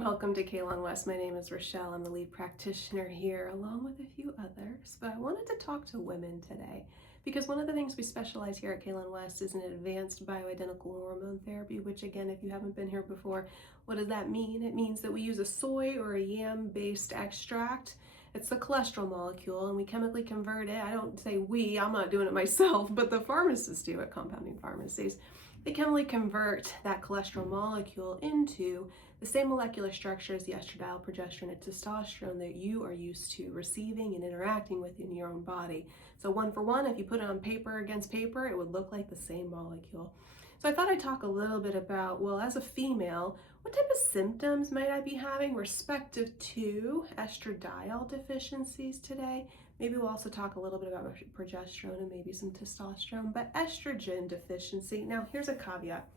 Welcome to Kalon West. My name is Rochelle. I'm the lead practitioner here, along with a few others. But I wanted to talk to women today because one of the things we specialize here at Kalon West is in advanced bioidentical hormone therapy, which, again, if you haven't been here before, what does that mean? It means that we use a soy or a yam-based extract. It's the cholesterol molecule, and we chemically convert it. I don't say we, I'm not doing it myself, but the pharmacists do at compounding pharmacies. They chemically convert that cholesterol molecule into the same molecular structure as the estradiol, progesterone, and testosterone that you are used to receiving and interacting with in your own body. So one for one, if you put it on paper against paper, it would look like the same molecule. So I thought I'd talk a little bit about, well, as a female, what type of symptoms might I be having respective to estradiol deficiencies today? Maybe we'll also talk a little bit about progesterone and maybe some testosterone, but estrogen deficiency. Now, here's a caveat.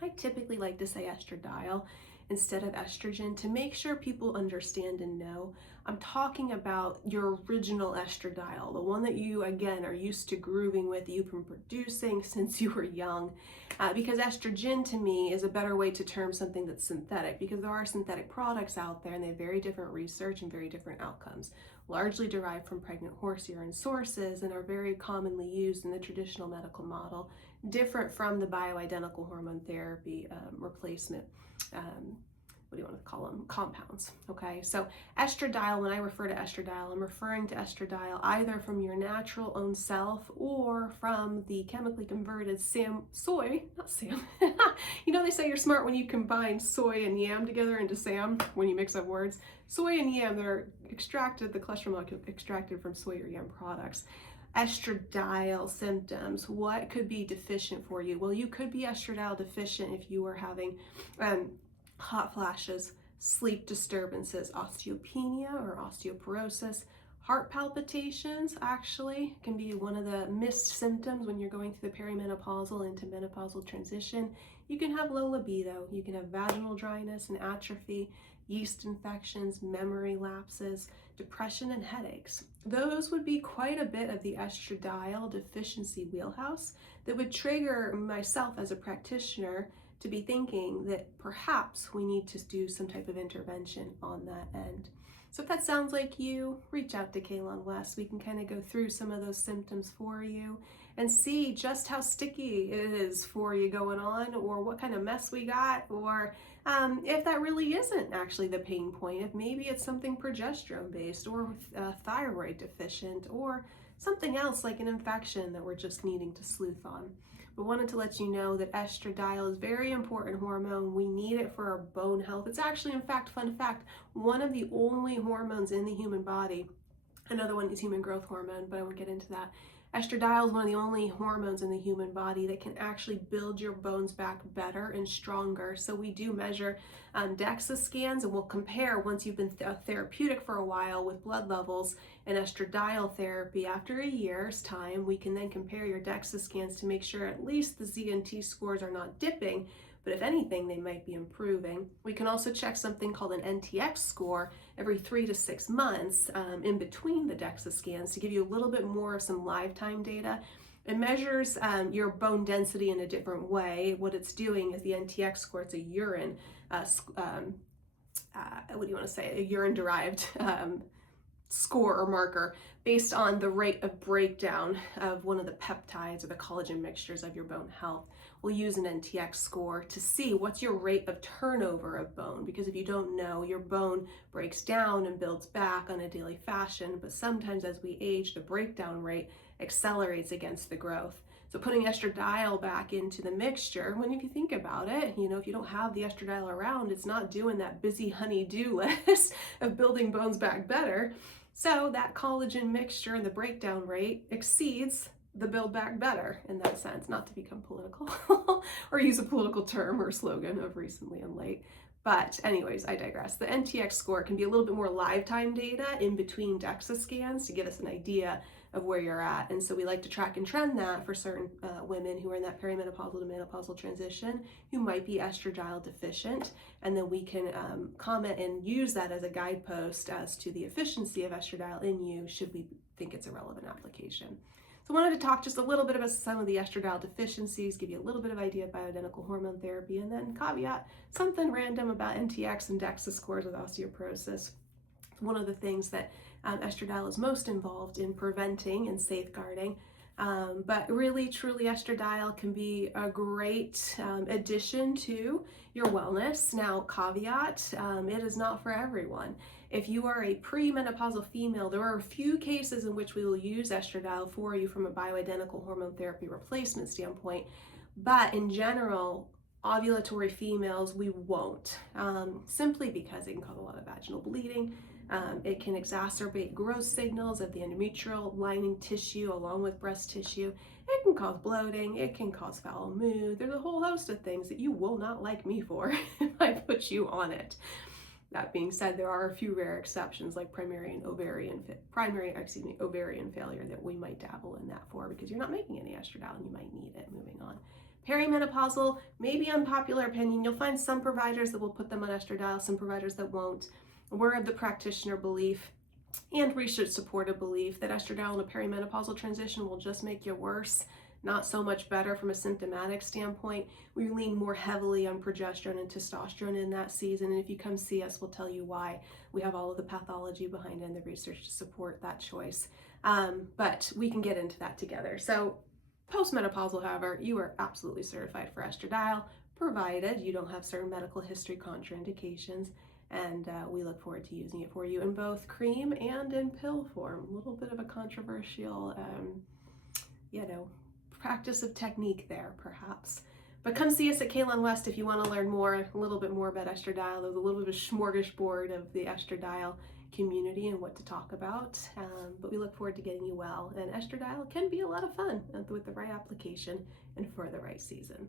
I typically like to say estradiol instead of estrogen to make sure people understand and know. I'm talking about your original estradiol, the one that you, again, are used to grooving with, you've been producing since you were young. Because estrogen, to me, is a better way to term something that's synthetic, because there are synthetic products out there and they have very different research and very different outcomes, largely derived from pregnant horse urine sources and are very commonly used in the traditional medical model, different from the bioidentical hormone therapy replacement. What do you want to call them? Compounds. Okay, so estradiol, when I refer to estradiol, I'm referring to estradiol either from your natural own self or from the chemically converted soy, not Sam. You know, they say you're smart when you combine soy and yam together into Sam, when you mix up words. Soy and yam, they're extracted, the cholesterol molecule extracted from soy or yam products. Estradiol symptoms, what could be deficient for you? Well, you could be estradiol deficient if you are having hot flashes, sleep disturbances, osteopenia or osteoporosis, heart palpitations actually can be one of the missed symptoms when you're going through the perimenopausal into menopausal transition. You can have low libido, you can have vaginal dryness and atrophy, yeast infections, memory lapses, depression, and headaches. Those would be quite a bit of the estradiol deficiency wheelhouse that would trigger myself as a practitioner to be thinking that perhaps we need to do some type of intervention on that end. So if that sounds like you, reach out to Kalon West. We can kind of go through some of those symptoms for you and see just how sticky it is for you going on, or what kind of mess we got, or if that really isn't actually the pain point, if maybe it's something progesterone based or thyroid deficient or something else like an infection that we're just needing to sleuth on. But wanted to let you know that estradiol is a very important hormone. We need it for our bone health. It's actually, in fact, fun fact, one of the only hormones in the human body. Another one is human growth hormone, but I won't get into that. Estradiol is one of the only hormones in the human body that can actually build your bones back better and stronger. So we do measure DEXA scans, and we'll compare once you've been therapeutic for a while with blood levels and estradiol therapy. After a year's time, we can then compare your DEXA scans to make sure at least the Z and T scores are not dipping, but if anything, they might be improving. We can also check something called an NTX score every 3 to 6 months in between the DEXA scans to give you a little bit more of some lifetime data. It measures your bone density in a different way. What it's doing is the NTX score, it's a urine, a urine-derived score or marker based on the rate of breakdown of one of the peptides or the collagen mixtures of your bone health. We'll use an NTX score to see what's your rate of turnover of bone, because if you don't know, your bone breaks down and builds back on a daily fashion, but sometimes as we age, the breakdown rate accelerates against the growth. So putting estradiol back into the mixture, when if you think about it, if you don't have the estradiol around, it's not doing that busy honey-do list of building bones back better. So that collagen mixture and the breakdown rate exceeds the build back better in that sense, not to become political or use a political term or slogan of recently and late. But anyways, I digress. The NTX score can be a little bit more lifetime data in between DEXA scans to give us an idea of where you're at. And so we like to track and trend that for certain women who are in that perimenopausal to menopausal transition who might be estradiol deficient. And then we can comment and use that as a guidepost as to the efficiency of estradiol in you should we think it's a relevant application. So I wanted to talk just a little bit about some of the estradiol deficiencies, give you a little bit of idea of bioidentical hormone therapy, and then caveat something random about NTX and DEXA scores with osteoporosis. One of the things that estradiol is most involved in preventing and safeguarding. But really, truly, estradiol can be a great addition to your wellness. Now, caveat, it is not for everyone. If you are a premenopausal female, there are a few cases in which we will use estradiol for you from a bioidentical hormone therapy replacement standpoint. But in general, ovulatory females, we won't, simply because it can cause a lot of vaginal bleeding. It can exacerbate growth signals of the endometrial lining tissue along with breast tissue. It can cause bloating. It can cause foul mood. There's a whole host of things that you will not like me for if I put you on it. That being said, there are a few rare exceptions like primary ovarian failure that we might dabble in that for because you're not making any estradiol and you might need it. Moving on. Perimenopausal, maybe unpopular opinion. You'll find some providers that will put them on estradiol, some providers that won't. We're of the practitioner belief and research supported belief that estradiol in a perimenopausal transition will just make you worse, not so much better from a symptomatic standpoint. We lean more heavily on progesterone and testosterone in that season, and if you come see us, we'll tell you why. We have all of the pathology behind it and the research to support that choice. But we can get into that together. So postmenopausal, however, you are absolutely certified for estradiol, provided you don't have certain medical history contraindications. And we look forward to using it for you in both cream and in pill form. A little bit of a controversial, practice of technique there, perhaps. But come see us at Kalon West if you want to learn more, a little bit more about estradiol. There's a little bit of a smorgasbord of the estradiol community and what to talk about. But we look forward to getting you well. And estradiol can be a lot of fun with the right application and for the right season.